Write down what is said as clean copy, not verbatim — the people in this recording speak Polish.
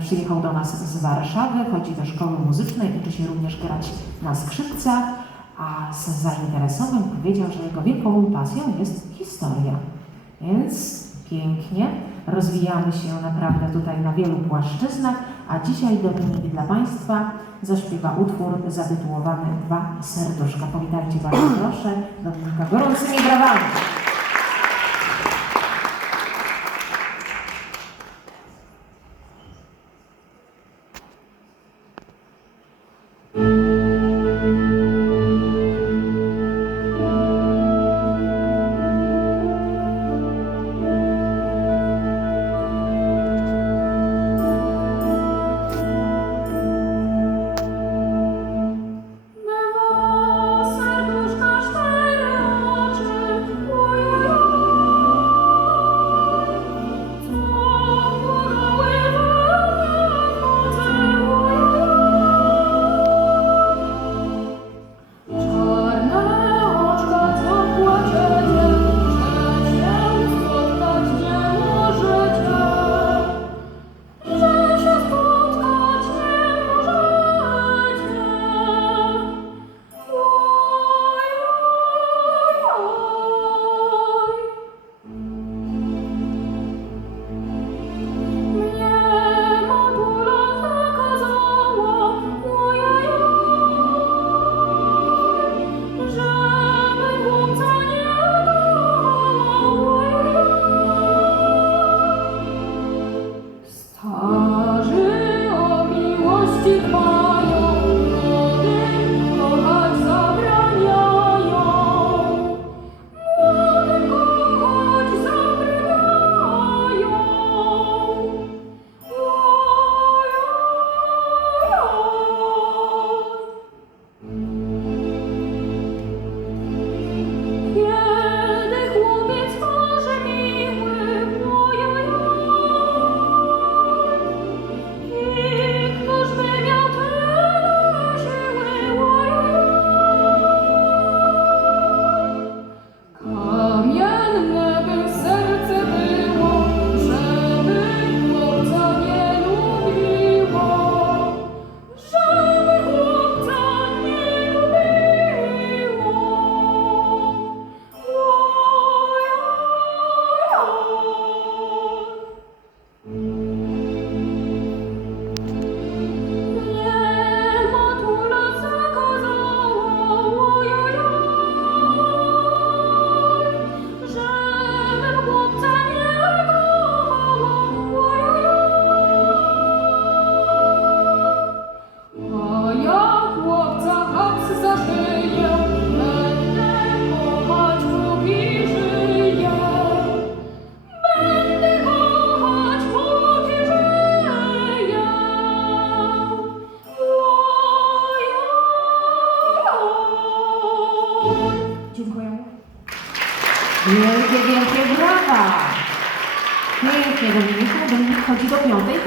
Przyjechał do nas z Warszawy, chodzi do szkoły muzycznej, uczy się również grać na skrzypcach, a z zainteresowań powiedział, że jego wielką pasją jest historia. Więc pięknie, rozwijamy się naprawdę tutaj na wielu płaszczyznach, a dzisiaj Dominik dla Państwa zaśpiewa utwór zatytułowany Dwa serduszka. Powitajcie bardzo proszę Dominika gorącymi brawami. Dziękuję. Wielkie, wielkie brawa! Pięknie, Dominik chodzi do 5. klasy.